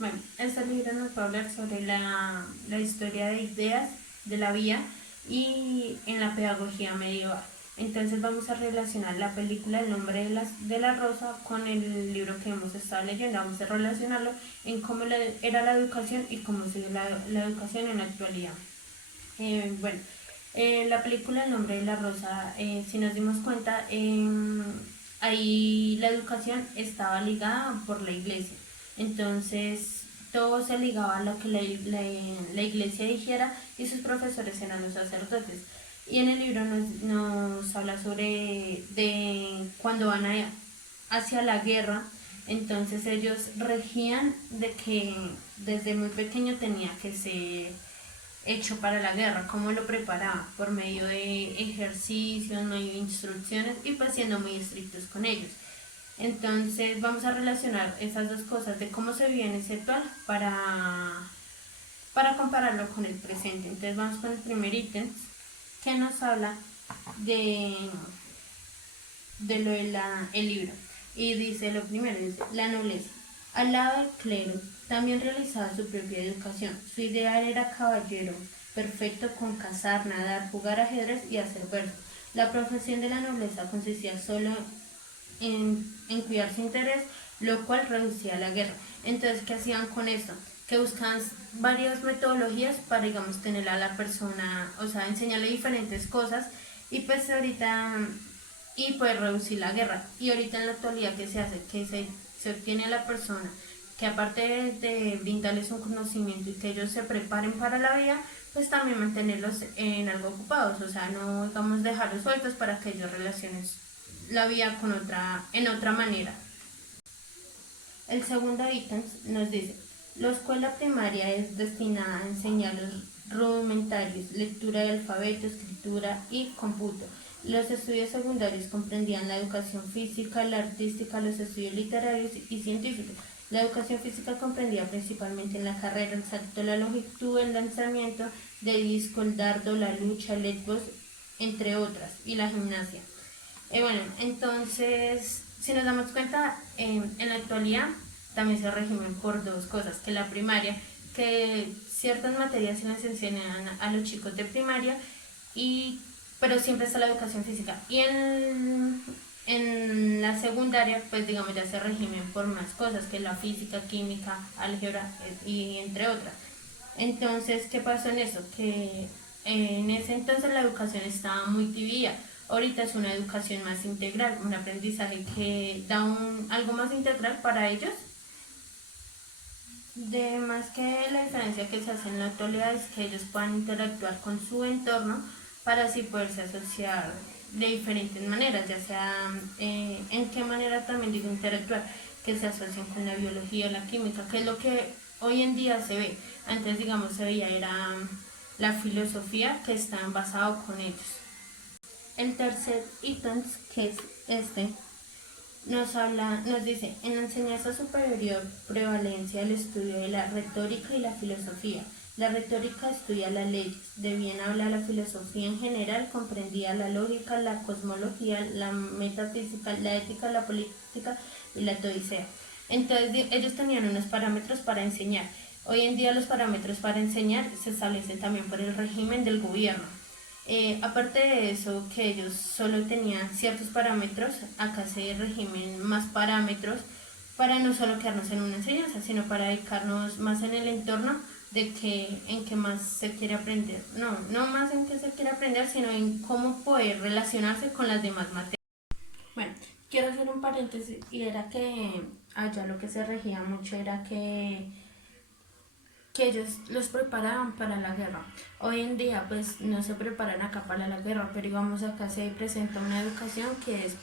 Bueno, este libro nos va a hablar sobre la historia de ideas de la vía y en la pedagogía medieval. Entonces vamos a relacionar la película El nombre de la rosa con el libro que hemos estado leyendo. Vamos a relacionarlo en cómo era la educación y cómo sigue la educación en la actualidad. Bueno, la película El nombre de la rosa, si nos dimos cuenta, ahí la educación estaba ligada por la iglesia. Entonces, todo se ligaba a lo que la iglesia dijera y sus profesores eran los sacerdotes. Y en el libro nos habla sobre de cuando van hacia la guerra, entonces ellos regían de que desde muy pequeño tenía que ser hecho para la guerra, cómo lo preparaba, por medio de ejercicios, medio de instrucciones y pues siendo muy estrictos con ellos. Entonces vamos a relacionar esas dos cosas de cómo se vive en ese actual para compararlo con el presente. Entonces vamos con el primer ítem que nos habla de, de lo de el libro. Y dice lo primero, dice, la nobleza. Al lado del clero, también realizaba su propia educación. Su ideal era caballero, perfecto con cazar, nadar, jugar ajedrez y hacer versos. La profesión de la nobleza consistía solo en cuidar su interés, lo cual reducía la guerra. Entonces, ¿qué hacían con esto? Que buscaban varias metodologías para, digamos, tener a la persona, o sea, enseñarle diferentes cosas y pues ahorita y pues reducir la guerra. Y ahorita en la actualidad, ¿qué se hace? Que se obtiene a la persona que aparte de brindarles un conocimiento y que ellos se preparen para la vida, pues también mantenerlos en algo ocupados, o sea, no digamos dejarlos sueltos para que ellos relacionen la vida con en otra manera. El segundo ítem nos dice, la escuela primaria es destinada a enseñar los rudimentarios, lectura de alfabeto, escritura y cómputo. Los estudios secundarios comprendían la educación física, la artística, los estudios literarios y científicos. La educación física comprendía principalmente en la carrera el salto, la longitud, el lanzamiento de disco, el dardo, la lucha, el Xbox, entre otras, y la gimnasia. Bueno, entonces, si nos damos cuenta, en la actualidad también se regimen por dos cosas, que la primaria, que ciertas materias se les enseñan a los chicos de primaria, y, pero siempre está la educación física. Y en la secundaria, pues digamos, ya se regimen por más cosas, que la física, química, álgebra y entre otras. Entonces, ¿qué pasó en eso? Que en ese entonces la educación estaba muy tibia. Ahorita es una educación más integral, un aprendizaje que da algo más integral para ellos. De más que la diferencia que se hace en la actualidad es que ellos puedan interactuar con su entorno para así poderse asociar de diferentes maneras, ya sea en qué manera también digo interactuar, que se asocian con la biología, la química, que es lo que hoy en día se ve. Antes digamos se veía era la filosofía que está basado con ellos. El tercer ítem, que es este, nos dice, en la enseñanza superior prevalencia el estudio de la retórica y la filosofía. La retórica estudia las leyes, de bien habla la filosofía en general, comprendía la lógica, la cosmología, la metafísica, la ética, la política y la teodicea. Entonces ellos tenían unos parámetros para enseñar. Hoy en día los parámetros para enseñar se establecen también por el régimen del gobierno. Aparte de eso, que ellos solo tenían ciertos parámetros, acá se regimen más parámetros para no solo quedarnos en una enseñanza, sino para dedicarnos más en el entorno de que en qué más se quiere aprender. No, no más en qué se quiere aprender, sino en cómo poder relacionarse con las demás materias. Bueno, quiero hacer un paréntesis y era que allá lo que se regía mucho era que ellos los preparaban para la guerra. Hoy en día pues no se preparan acá para la guerra, pero digamos acá se presenta una educación que es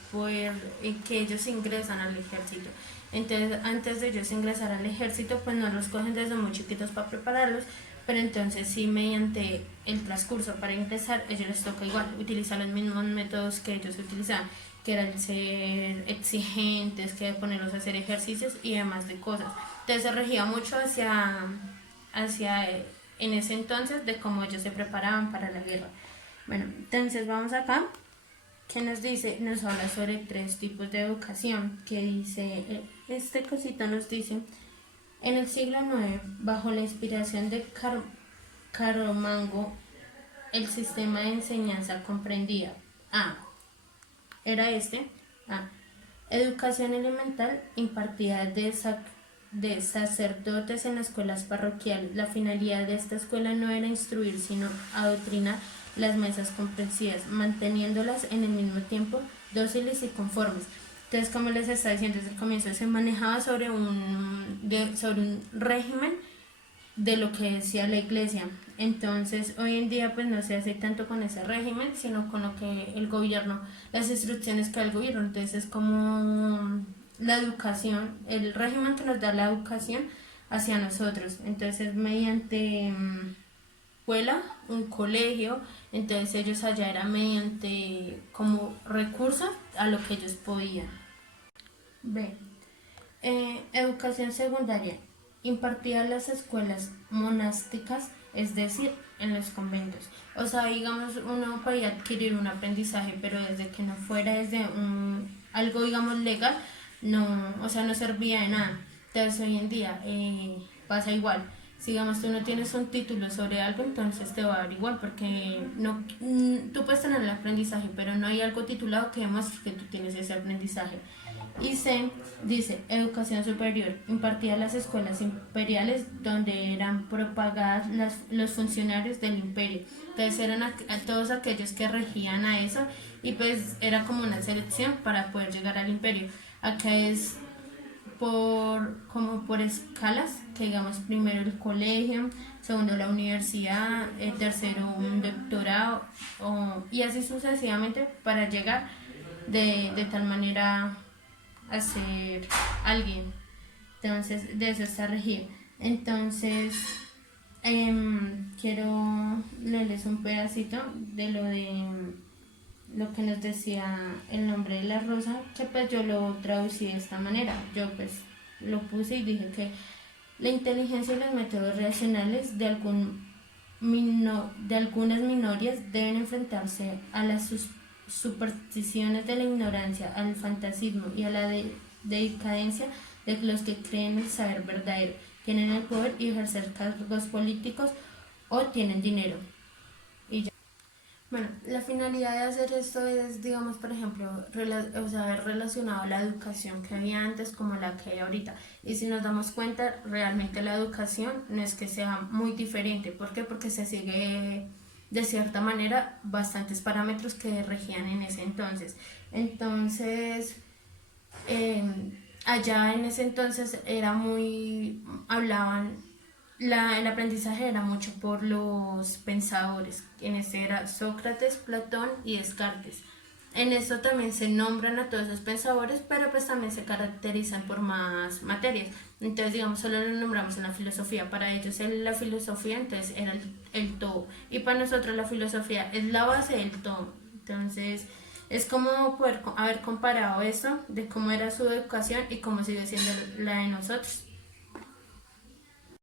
que ellos ingresan al ejército. Entonces antes de ellos ingresar al ejército pues no los cogen desde muy chiquitos para prepararlos, pero entonces sí mediante el transcurso para ingresar ellos les toca igual utilizar los mismos métodos que ellos utilizaban, que era el ser exigentes, que ponerlos a hacer ejercicios y demás de cosas. Entonces se regía mucho hacia en ese entonces de cómo ellos se preparaban para la guerra. Bueno, entonces vamos acá, que nos dice, nos habla sobre tres tipos de educación, que dice, este cosito nos dice En el siglo IX, bajo la inspiración de Carlomagno, el sistema de enseñanza comprendía A. Era este. A. Educación elemental impartida de sacerdotes en las escuelas parroquiales. La finalidad de esta escuela no era instruir, sino adoctrinar las masas comprensivas, manteniéndolas en el mismo tiempo dóciles y conformes. Entonces, como les estaba diciendo desde el comienzo, se manejaba sobre un régimen de lo que decía la iglesia. Entonces, hoy en día pues no se hace tanto con ese régimen, sino con lo que el gobierno, las instrucciones que da el gobierno. Entonces es como la educación, el régimen que nos da la educación hacia nosotros. Entonces, mediante escuela, un colegio, entonces ellos allá era mediante como recursos a lo que ellos podían. B. Educación secundaria impartida en las escuelas monásticas, es decir, en los conventos. O sea, digamos, uno podía adquirir un aprendizaje, pero desde que no fuera desde algo, digamos, legal, no, o sea, no servía de nada. Entonces, hoy en día pasa igual. Si, digamos, tú no tienes un título sobre algo, entonces te va a dar igual, porque no, tú puedes tener el aprendizaje, pero no hay algo titulado que demuestre que tú tienes ese aprendizaje. Y C dice educación superior, impartida en las escuelas imperiales donde eran propagadas los funcionarios del imperio. Entonces eran a todos aquellos que regían a eso y pues era como una selección para poder llegar al imperio. Acá es como por escalas, que digamos primero el colegio, segundo la universidad, tercero un doctorado y así sucesivamente para llegar de tal manera a ser alguien. Entonces, de eso está regido. Entonces, quiero leerles un pedacito de lo que nos decía el nombre de la rosa, que pues yo lo traducí de esta manera. Yo pues lo puse y dije que la inteligencia y los métodos racionales de algunas minorías deben enfrentarse a las supersticiones de la ignorancia, al fantasismo y a la decadencia de los que creen el saber verdadero, tienen el poder y ejercer cargos políticos o tienen dinero. Y ya. Bueno, la finalidad de hacer esto es, digamos, por ejemplo, haber relacionado la educación que había antes como la que hay ahorita. Y si nos damos cuenta, realmente la educación no es que sea muy diferente. ¿Por qué? Porque se sigue de cierta manera bastantes parámetros que regían en ese entonces. Entonces, allá en ese entonces el aprendizaje era mucho por los pensadores, en ese era Sócrates, Platón y Descartes. En eso también se nombran a todos los pensadores, pero pues también se caracterizan por más materias. Entonces, digamos, solo lo nombramos en la filosofía. Para ellos la filosofía entonces era el todo. Y para nosotros la filosofía es la base del todo. Entonces, es como poder haber comparado eso de cómo era su educación y cómo sigue siendo la de nosotros.